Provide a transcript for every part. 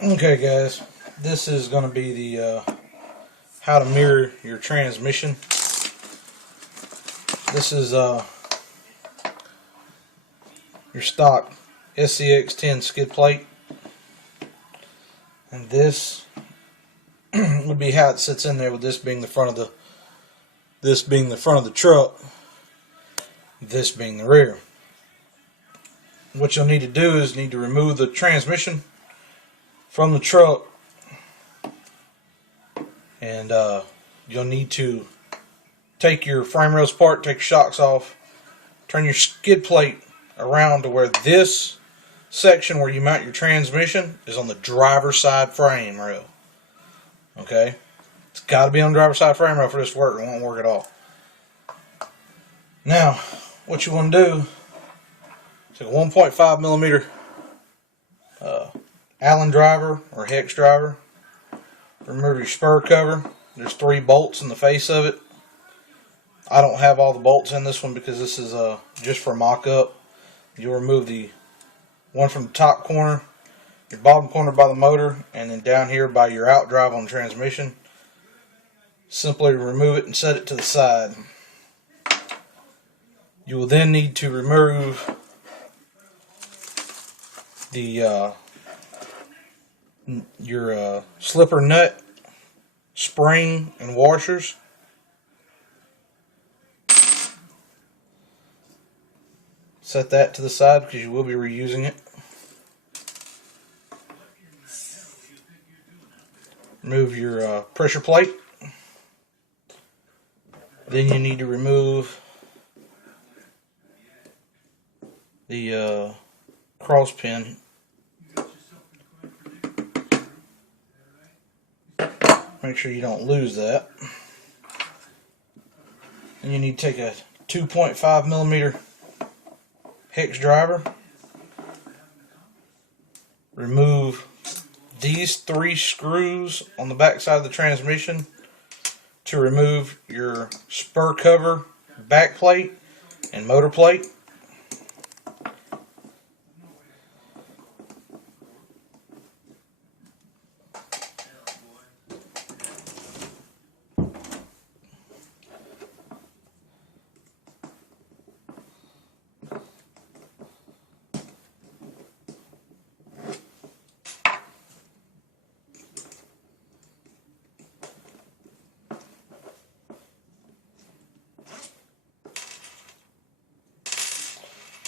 Okay guys, this is going to be the how to mirror your transmission. This is your stock scx10 skid plate, and this would be how it sits in there, with this being the front of the truck, this being the rear. What you'll need to do is remove the transmission from the truck, and you'll need to take your frame rails apart, take your shocks off, turn your skid plate around to where this section where you mount your transmission is on the driver's side frame rail. Okay, it's got to be on the driver's side frame rail for this to work. It won't work at all. Now, what you want to do, take a 1.5 millimeter Allen driver or hex driver. Remove your spur cover. There's 3 bolts in the face of it. I don't have all the bolts in this one because this is just for mock-up. You'll remove the one from the top corner, your bottom corner by the motor, and then down here by your out drive on the transmission. Simply remove it and set it to the side. You will then need to remove the your slipper nut, spring, and washers. Set that to the side because you will be reusing it. Remove your pressure plate. Then you need to remove the cross pin. Make sure you don't lose that. And you need to take a 2.5 millimeter hex driver. Remove these 3 screws on the back side of the transmission to remove your spur cover, back plate, and motor plate.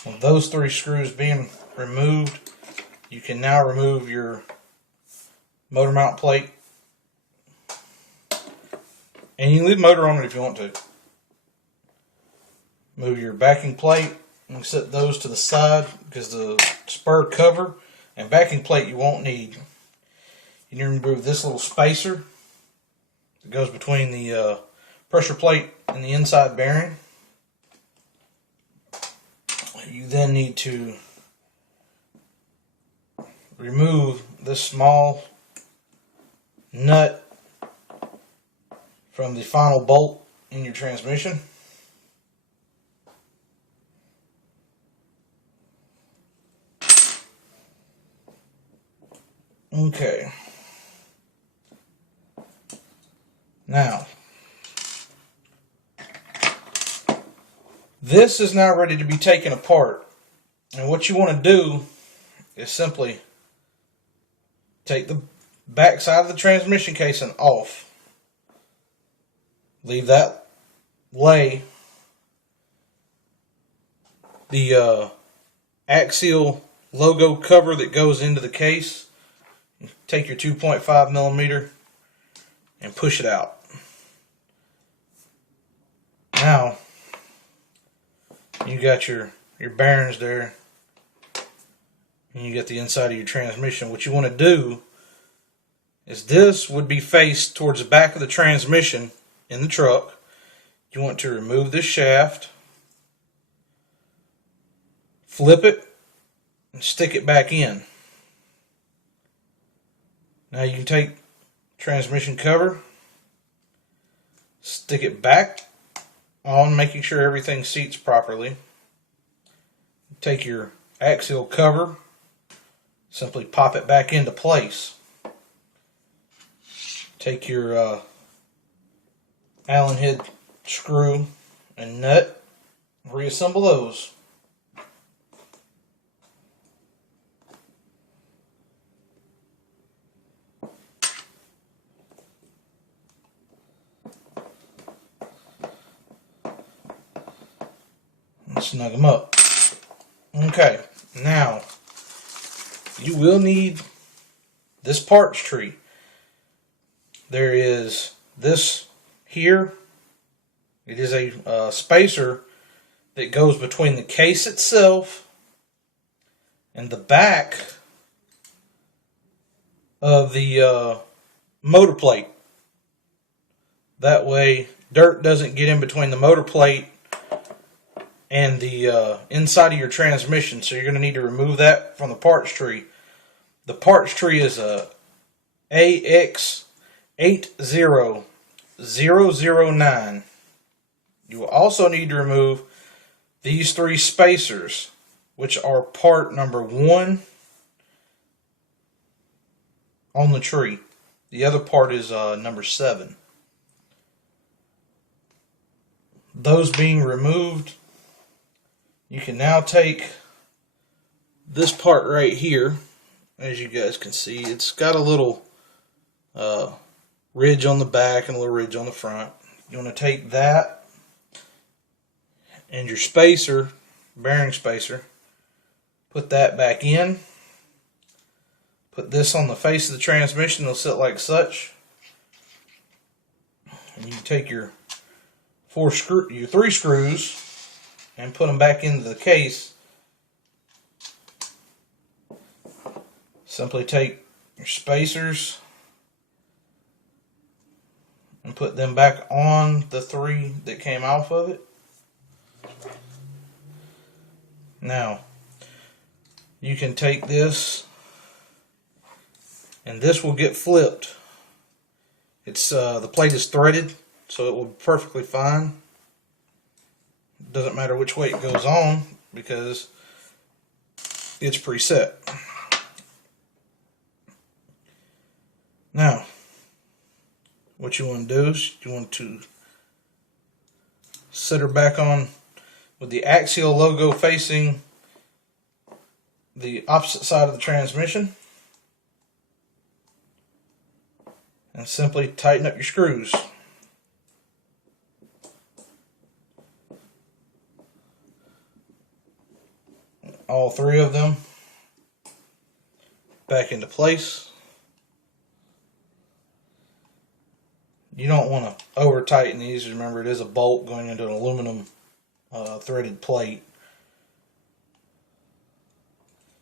With those 3 screws being removed, you can now remove your motor mount plate. And you can leave the motor on it if you want to. Move your backing plate and set those to the side because the spur cover and backing plate you won't need. You need to remove this little spacer that goes between the pressure plate and the inside bearing. You then need to remove this small nut from the final bolt in your transmission. Okay. Now, this is now ready to be taken apart. And what you want to do is simply take the back side of the transmission casing off. Leave that lay. The Axial logo cover that goes into the case. Take your 2.5 millimeter and push it out. Now, you got your bearings there, and you got the inside of your transmission. What you want to do is, this would be faced towards the back of the transmission in the truck. You want to remove this shaft, flip it, and stick it back in. Now you can take transmission cover, stick it back on, making sure everything seats properly. Take your axial cover, simply pop it back into place. Take your Allen head screw and nut, reassemble those. And snug them up. Okay, now you will need this parts tree. There is this here. It is a spacer that goes between the case itself and the back of the motor plate. That way dirt doesn't get in between the motor plate and the inside of your transmission. So you're going to need to remove that from the parts tree. The parts tree is a AX80009. You will also need to remove these 3 spacers, which are part number 1 on the tree. The other part is number 7. Those being removed, you can now take this part right here. As you guys can see, it's got a little ridge on the back and a little ridge on the front. You want to take that and your spacer, bearing spacer, put that back in. Put this on the face of the transmission. It'll sit like such. And you can take your 3 screws and put them back into the case. Simply take your spacers and put them back on the 3 that came off of it. Now, you can take this, and this will get flipped. It's the plate is threaded, so it will be perfectly fine. It doesn't matter which way it goes on because it's preset. Now, what you want to do is you want to set her back on with the Axial logo facing the opposite side of the transmission, and simply tighten up your screws. All 3 of them back into place. You don't want to over tighten these. Remember, it is a bolt going into an aluminum threaded plate.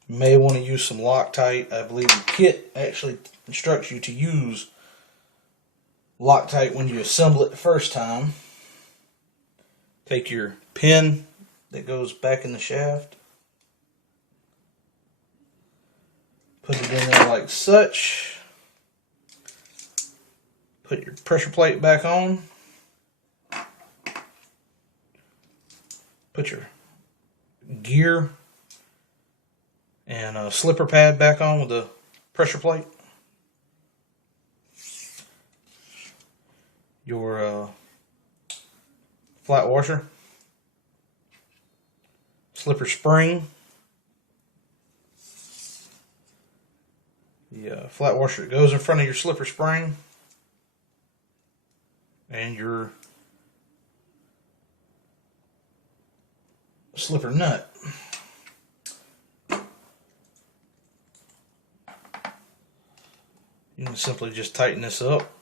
You may want to use some Loctite. I believe the kit actually instructs you to use Loctite when you assemble it the first time. Take your pin that goes back in the shaft, put it in there like such. Put your pressure plate back on. Put your gear and a slipper pad back on with the pressure plate. Your flat washer. Slipper spring. The flat washer that goes in front of your slipper spring. And your slipper nut. You can simply just tighten this up.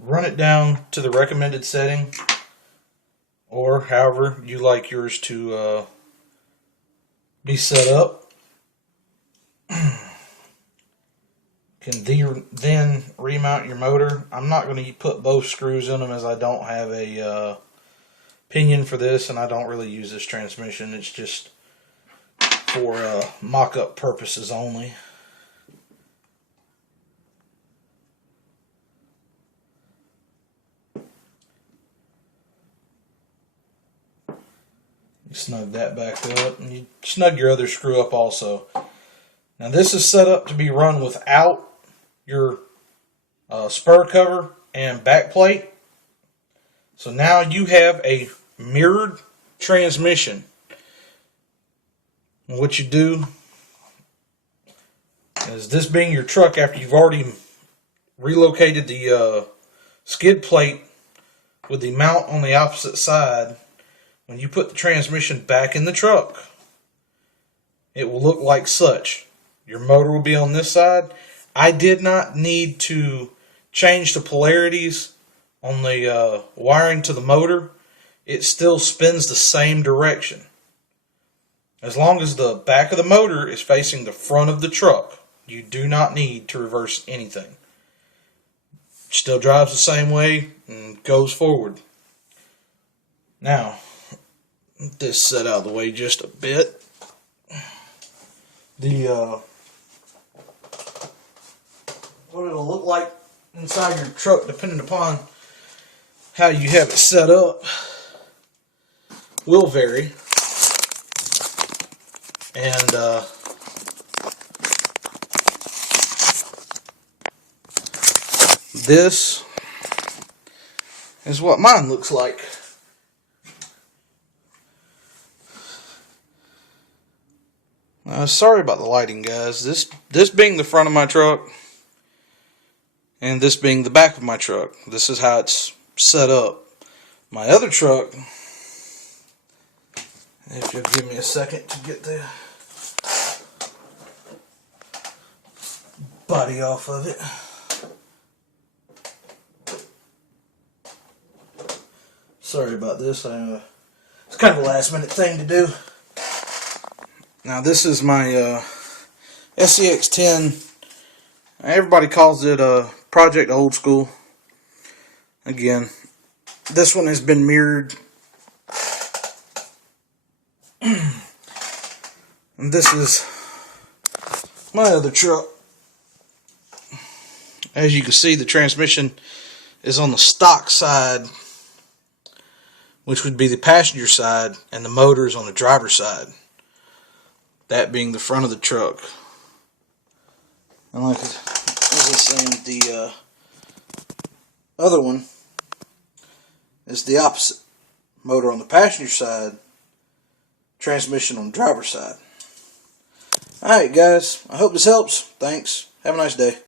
Run it down to the recommended setting, or however you like yours to be set up. Can then remount your motor. I'm not going to put both screws in them as I don't have a pinion for this, and I don't really use this transmission. It's just for mock-up purposes only. You snug that back up, and you snug your other screw up also. Now this is set up to be run without your spur cover and back plate. So now you have a mirrored transmission. And what you do is, this being your truck, after you've already relocated the skid plate with the mount on the opposite side, when you put the transmission back in the truck, it will look like such. Your motor will be on this side. I did not need to change the polarities on the wiring to the motor. It still spins the same direction. As long as the back of the motor is facing the front of the truck, you do not need to reverse anything. Still drives the same way and goes forward. Now, get this set out of the way just a bit. What it'll look like inside your truck, depending upon how you have it set up, will vary. And this is what mine looks like. Sorry about the lighting, guys. This being the front of my truck, and this being the back of my truck. This is how it's set up. My other truck, if you'll give me a second to get the body off of it. Sorry about this. It's kind of a last minute thing to do. Now this is my scx10. Everybody calls it Project Old School. Again, this one has been mirrored. And this is my other truck. As you can see, the transmission is on the stock side, which would be the passenger side, and the motor is on the driver's side. That being the front of the truck. And like as I was saying, the other one is the opposite. Motor on the passenger side, transmission on the driver's side. Alright guys, I hope this helps. Thanks. Have a nice day.